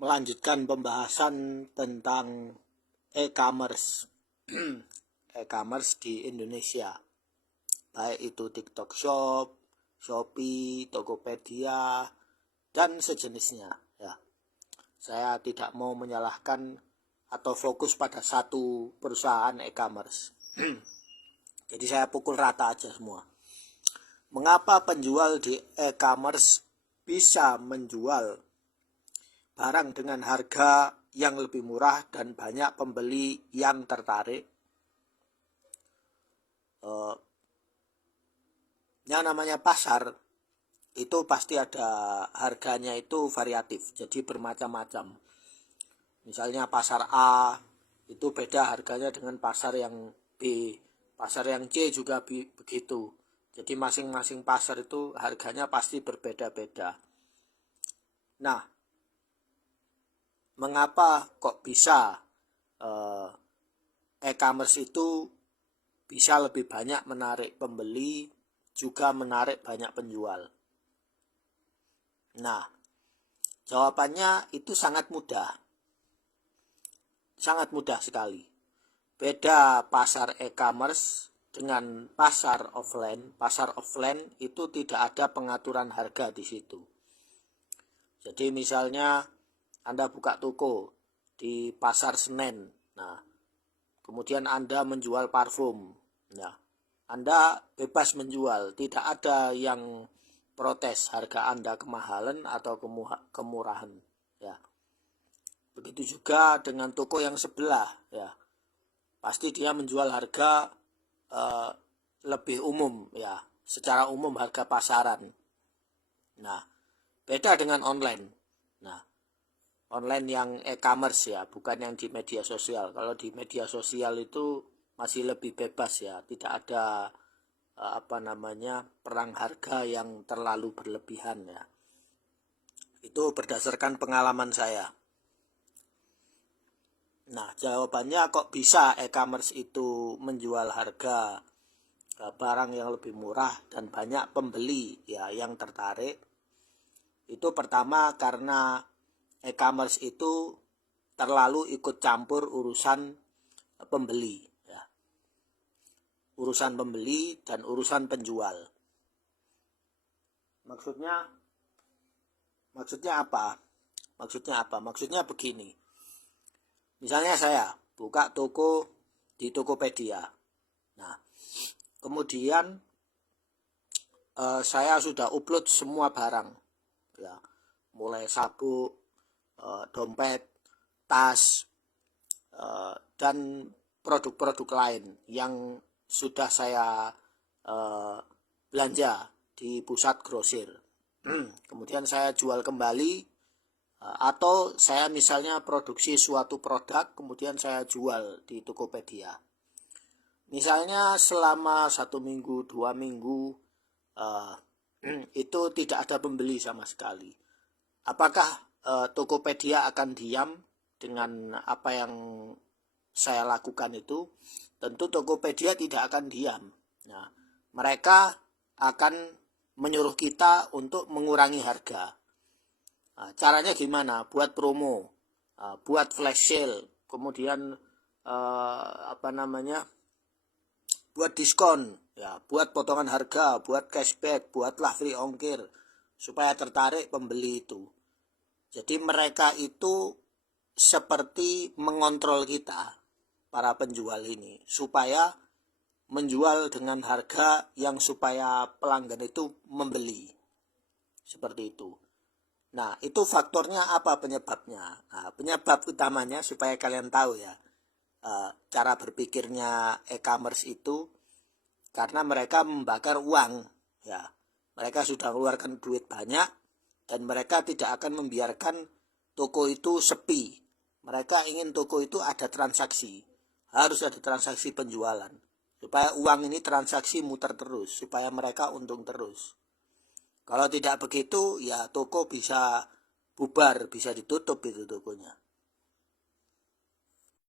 melanjutkan pembahasan tentang e-commerce e-commerce di Indonesia, baik itu TikTok Shop, Shopee, Tokopedia, dan sejenisnya ya. Saya tidak mau menyalahkan atau fokus pada satu perusahaan e-commerce. Jadi saya pukul rata aja semua. Mengapa penjual di e-commerce bisa menjual barang dengan harga yang lebih murah dan banyak pembeli yang tertarik? Yang namanya pasar itu pasti ada harganya, itu variatif, jadi bermacam-macam. Misalnya pasar A itu beda harganya dengan pasar yang B, pasar yang C juga begitu. Jadi masing-masing pasar itu harganya pasti berbeda-beda. Nah, mengapa kok bisa e-commerce itu bisa lebih banyak menarik pembeli, juga menarik banyak penjual? Nah, jawabannya itu sangat mudah. Sangat mudah sekali. Beda pasar e-commerce dengan pasar offline. Pasar offline itu tidak ada pengaturan harga di situ. Jadi misalnya Anda buka toko di Pasar Senen. Nah, kemudian Anda menjual parfum. Nah, Anda bebas menjual, tidak ada yang protes harga Anda kemahalan atau kemurahan ya. Begitu juga dengan toko yang sebelah ya. Pasti dia menjual harga lebih umum ya, secara umum harga pasaran. Nah, beda dengan online. Nah, online yang e-commerce ya, bukan yang di media sosial. Kalau di media sosial itu masih lebih bebas ya, tidak ada perang harga yang terlalu berlebihan ya. Itu berdasarkan pengalaman saya. Nah, jawabannya kok bisa e-commerce itu menjual harga barang yang lebih murah dan banyak pembeli ya yang tertarik. Itu pertama karena e-commerce itu terlalu ikut campur urusan pembeli ya. Urusan pembeli dan urusan penjual. Maksudnya apa? Maksudnya begini. Misalnya saya buka toko di Tokopedia. Nah, kemudian saya sudah upload semua barang ya, mulai sabuk, dompet, tas, dan produk-produk lain yang sudah saya belanja di pusat grosir. Kemudian saya jual kembali, atau saya misalnya produksi suatu produk kemudian saya jual di Tokopedia. Misalnya selama 1 minggu, 2 minggu itu tidak ada pembeli sama sekali. Apakah Tokopedia akan diam dengan apa yang saya lakukan itu? Tentu Tokopedia tidak akan diam. Nah, mereka akan menyuruh kita untuk mengurangi harga. Nah, caranya gimana? Buat promo, buat flash sale, kemudian buat diskon, ya, buat potongan harga, buat cashback, buatlah free ongkir, supaya tertarik pembeli itu. Jadi mereka itu seperti mengontrol kita, para penjual ini, supaya menjual dengan harga yang supaya pelanggan itu membeli. Seperti itu. Nah, itu faktornya apa penyebabnya? Nah, penyebab utamanya supaya kalian tahu ya, cara berpikirnya e-commerce itu karena mereka membakar uang ya. Mereka sudah mengeluarkan duit banyak dan mereka tidak akan membiarkan toko itu sepi. Mereka ingin toko itu ada transaksi. Harus ada transaksi penjualan. Supaya uang ini transaksi muter terus, supaya mereka untung terus. Kalau tidak begitu, ya toko bisa bubar, bisa ditutup itu tokonya.